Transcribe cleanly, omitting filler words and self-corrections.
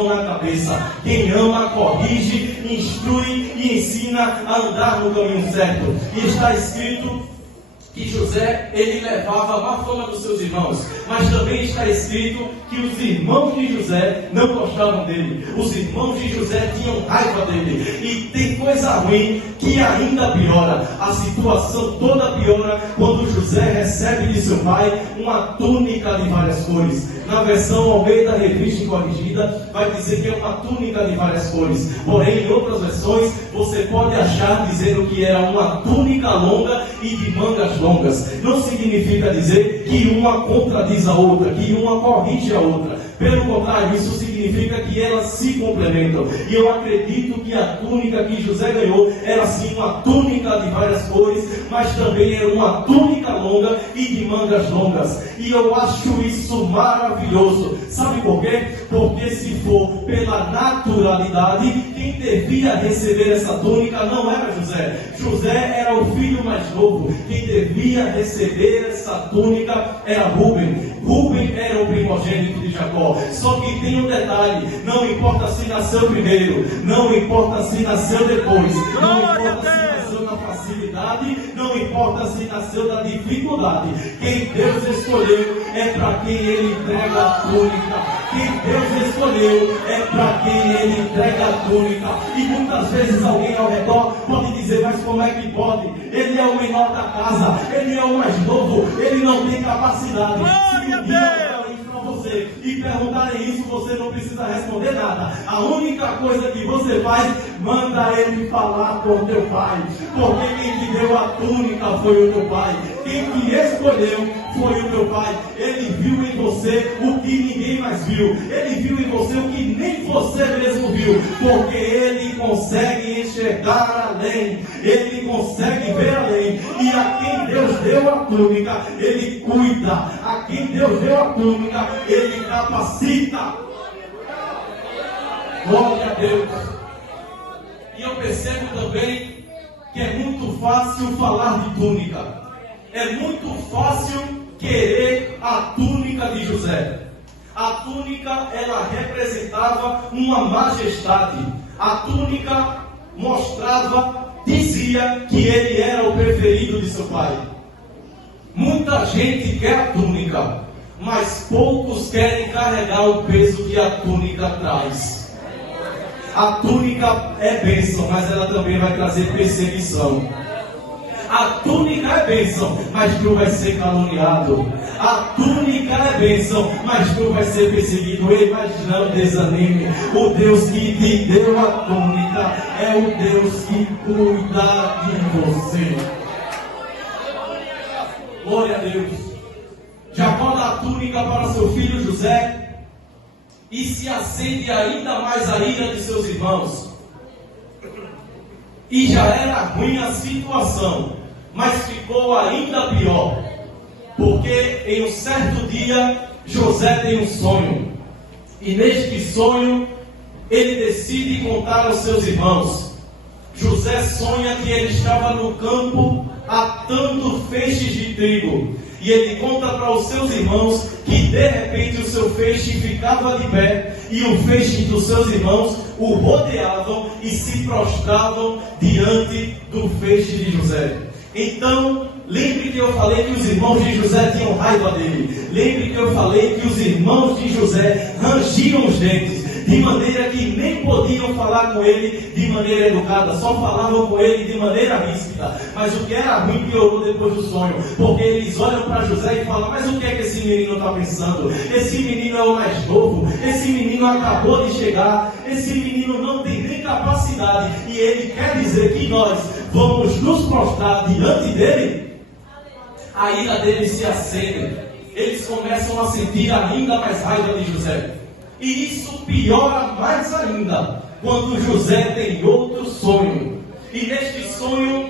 na cabeça. Quem ama, corrige, instrui e ensina a andar no caminho certo. E está escrito que José, ele levava a má fama dos seus irmãos, mas também está escrito que os irmãos de José não gostavam dele. Os irmãos de José tinham raiva dele. E tem coisa ruim que ainda piora. A situação toda piora quando José recebe de seu pai uma túnica de várias cores. Na versão Almeida Revista e Corrigida vai dizer que é uma túnica de várias cores. Porém, em outras versões, você pode achar dizendo que era uma túnica longa e de mangas longas. Não significa dizer que uma contradiz a outra, que uma corrige a outra. Pelo contrário, isso significa que elas se complementam. E eu acredito que a túnica que José ganhou era sim uma túnica de várias cores, mas também era uma túnica longa e de mangas longas. E eu acho isso maravilhoso. Sabe por quê? Porque se for pela naturalidade, quem devia receber essa túnica não era José. José era o filho mais novo. Quem devia receber essa túnica era Rúben. Rúben era o primogênito de Jacó. Só que tem um detalhe: não importa se nasceu primeiro, não importa se nasceu depois, não importa se nasceu na facilidade, não importa se nasceu na dificuldade. Quem Deus escolheu é para quem Ele entrega a túnica. Quem Deus escolheu é para quem Ele entrega a túnica. E muitas vezes alguém ao redor pode dizer: mas como é que pode? Ele é o menor da casa, ele é o mais novo, ele não tem capacidade. E perguntarem isso, você não precisa responder nada. A única coisa que você faz, manda ele falar com o teu pai. Porque quem te deu a túnica foi o teu pai. Quem te escolheu foi o teu pai. Ele viu em você o que ninguém mais viu. Ele viu em você o que nem você mesmo viu. Porque ele consegue enxergar além. Ele consegue ver além. E a quem Deus deu a túnica, ele cuida. A quem Deus deu a túnica, ele capacita. Glória a Deus. E eu percebo também que é muito fácil falar de túnica. É muito fácil querer a túnica de José. A túnica, ela representava uma majestade. A túnica mostrava, dizia que ele era o preferido de seu pai. Muita gente quer a túnica, mas poucos querem carregar o peso que a túnica traz. A túnica é bênção, mas ela também vai trazer perseguição. A túnica é bênção, mas tu vai ser caluniado. A túnica é bênção, mas tu vai ser perseguido. Ei, mas não desanime. O Deus que te deu a túnica é o Deus que cuida de você. Glória a Deus. Jacó dá a túnica para seu filho José e se acende ainda mais a ira de seus irmãos. E já era ruim a situação, mas ficou ainda pior, porque em um certo dia José tem um sonho, e neste sonho ele decide contar aos seus irmãos. José sonha que ele estava no campo atando feixes de trigo, e ele conta para os seus irmãos que de repente o seu feixe ficava de pé, e o feixe dos seus irmãos o rodeavam e se prostravam diante do feixe de José. Então, lembre que eu falei que os irmãos de José tinham raiva dele. Lembre que eu falei que os irmãos de José rangiam os dentes, de maneira que nem podiam falar com ele de maneira educada, só falavam com ele de maneira ríspida. Mas o que era ruim piorou depois do sonho, porque eles olham para José e falam: mas o que é que esse menino está pensando? Esse menino é o mais novo, esse menino acabou de chegar, esse menino não tem nem capacidade, e ele quer dizer que nós vamos nos prostrar diante dele? A ira deles se acende, eles começam a sentir ainda mais raiva de José. E isso piora mais ainda quando José tem outro sonho. E neste sonho